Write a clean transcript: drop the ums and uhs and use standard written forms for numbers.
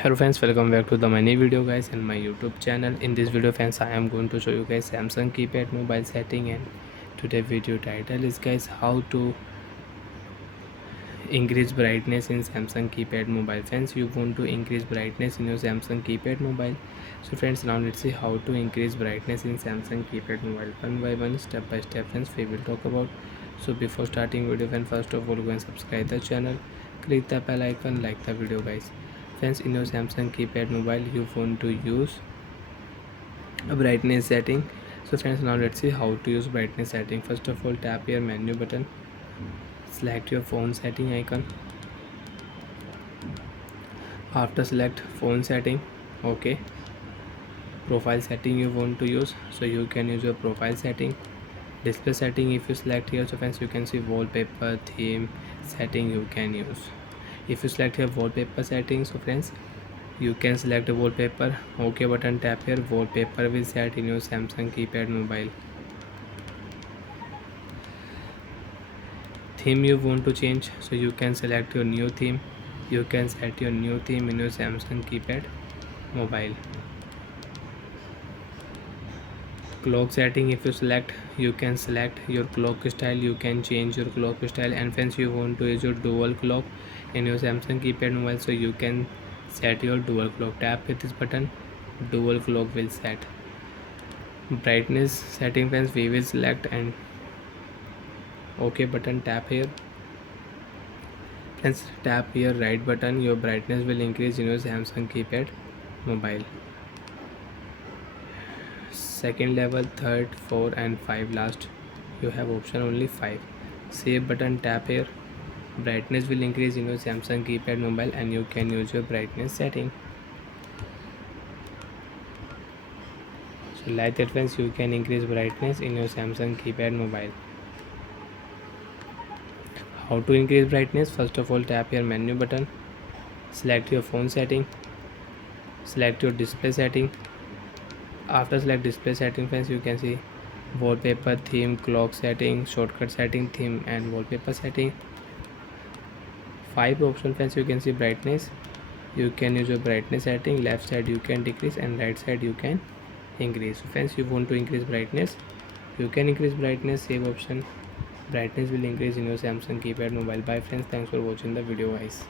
Hello friends, welcome back to the my new video guys in my YouTube channel. In this video friends, I am going to show you guys Samsung keypad mobile setting, and today video title is guys how to increase brightness in Samsung keypad mobile. Friends, you want to increase brightness in your Samsung keypad mobile. So friends, now let's see how to increase brightness in Samsung keypad mobile. One by one, step by step friends, we will talk about. So before starting video friends, first of all go and subscribe the channel, click the bell icon, like the video guys. Friends, in your Samsung keypad mobile you want to use a brightness setting. So friends, now let's see how to use brightness setting. First of all, tap your menu button, select your phone setting icon. After select phone setting, okay, profile setting you want to use, so you can use your profile setting. Display setting, if you select here, so friends you can see wallpaper theme setting you can use. If you select here wallpaper setting, so friends you can select the wallpaper, okay button, tap here, wallpaper will set in your Samsung keypad mobile. Theme you want to change, so you can select your new theme. You can set your new theme in your Samsung keypad mobile. Clock setting, if you select, you can select your clock style, you can change your clock style. And friends, you want to use your dual clock in your Samsung keypad mobile, so you can set your dual clock. Tap with this button, dual clock will set. Brightness setting friends, we will select and okay button, tap here. Friends, tap here right button, your brightness will increase in your Samsung keypad mobile. Second level, third, 4 and 5 last, you have option only 5. Save button, tap here, brightness will increase in your Samsung keypad mobile and you can use your brightness setting. So like that friends, you can increase brightness in your Samsung keypad mobile. How to increase brightness? First of all, tap your menu button, select your phone setting, select your display setting. After select display setting friends, you can see wallpaper theme, clock setting, shortcut setting, theme and wallpaper setting. 5 option friends, you can see brightness. You can use your brightness setting, left side you can decrease and right side you can increase. So friends, you want to increase brightness, you can increase brightness, save option, brightness will increase in your Samsung keypad mobile. Bye friends, thanks for watching the video guys.